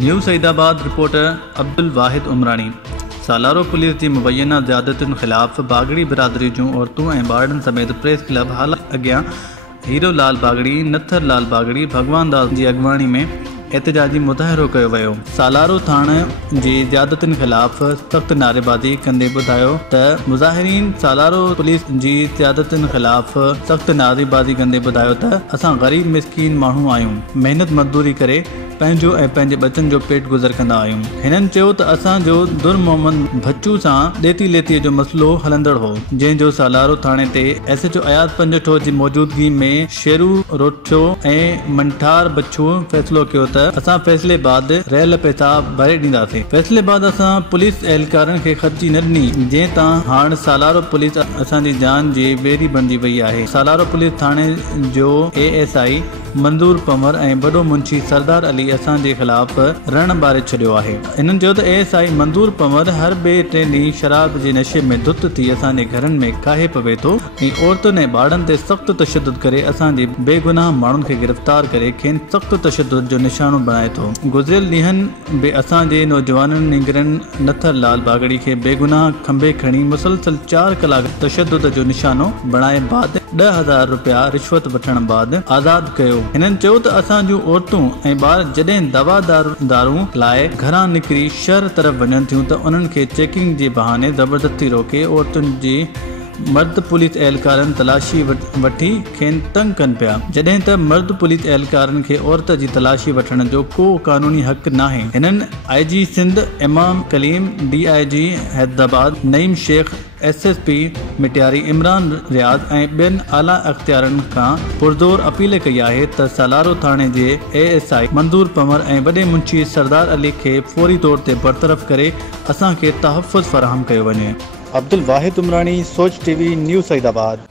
न्यूज़ सईदाबाद रिपोर्टर अब्दुल वाहिद उमरानी। सालारो पुलिस की मुबैना ज़्यादतियुनि ख़िलाफ़ बागड़ी बिरादरी जूं औरतूं ऐं ॿारनि समेत प्रेस क्लब हाल अॻियां हीरो लाल बागड़ी, नथर लाल बागड़ी, भगवान दास जी अॻवानी में एहतजाजी मुज़ाहिरो कयो वियो। सालारो थाणे जी ज़्यादतियुनि ख़िलाफ़ सख़्त नारेबाज़ी कंदे ॿुधायो त मुज़ाहिरीन सालारो पुलिस जी ज़्यादतियुनि ख़िलाफ़ सख़्त नारेबाज़ी कंदे ॿुधायो त असां ग़रीब मिसकीन माण्हू आहियूं, मेहनत मज़दूरी करे पंहिंजो ऐं पंहिंजे बचनि जो पेट गुज़र कंदा आहियूं। हिननि चयो त असांजो दुर मोहम्मद भच्चू सां ॾेती लेतीअ जो मसइलो हलंदड़ हो, जंहिंजो सालारो थाणे ते SHO अयाज़ पंजठो जी मौजूदगी में शेरू रोचो ऐं मंठार बच्चू फ़ैसिलो कयो त असां फ़ैसिले बाद रहियल पैसा भरे ॾींदासीं। फ़ैसिले बाद असां पुलिस एहलकारनि खे ख़र्ची न ॾिनी, जंहिं तां हाणे सालारो पुलिस असांजी जान जी बेरी बणिजी वई आहे। सालारो पुलिस थाणे जो ASI मंज़ूर पंवर ऐं वॾो मुंशी सरदार अली असांजे ख़िलाफ़ रण ॿारे छॾियो आहे। हिननि चयो त ASI मंज़ूर पंवर हर ॿिए टे ॾींहुं शराब जे नशे में धुत थी असांजे घरनि में काहे पवे थो ऐं औरतुनि ऐं ॿारनि ते सख़्तु तशद्दुद करे असांजे बेगुनाह माण्हुनि खे गिरफ़्तार करे खेनि सख़्तु तशद्दुद जो निशानो बणाए थो। गुज़िरियल ॾींहंनि बि असांजे नौजवाननि निगरनि नथर लाल बागड़ी खे बेगुनाह खंबे खणी मुसलसल 4 कलाक तशद्दुद जो निशानो बणाए बाद 10,000 रुपया रिश्वत वठण बाद आज़ादु कयो। हिननि चयो त असां जूं औरतूं ऐं ॿार जॾहिं दवा दारू लाइ घरां निकिरी शहर तरफ़ वञनि थियूं त उन्हनि खे चेकिंग जे बहाने ज़बरदस्ती रोके औरतुनि जी मर्द पुलिस एहलकारनि तलाशी वठी खेनि तंग कनि पिया, जॾहिं त मर्द पुलिस एहलकारनि खे औरत जी तलाशी वठण जो को क़ानूनी हक़ नाहे। हिननि IG सिंध इमाम कलीम, DIG हैदराबाद नईम शेख, SSP मिटियारी इमरान रियाज़ ऐं ॿियनि आला अख़्तियारनि खां पुरज़ोर अपील कई आहे त सालारो थाणे जे ASI मंज़ूर पंवर ऐं वॾे मुंशी सरदार अली खे फौरी तौर ते बरतरफ़ करे असांखे तहफ़्फ़ुज़ फ़राहम कयो वञे। अब्दुल वाहिद उमरानी, सोच TV, न्यूज़ सईदाबाद।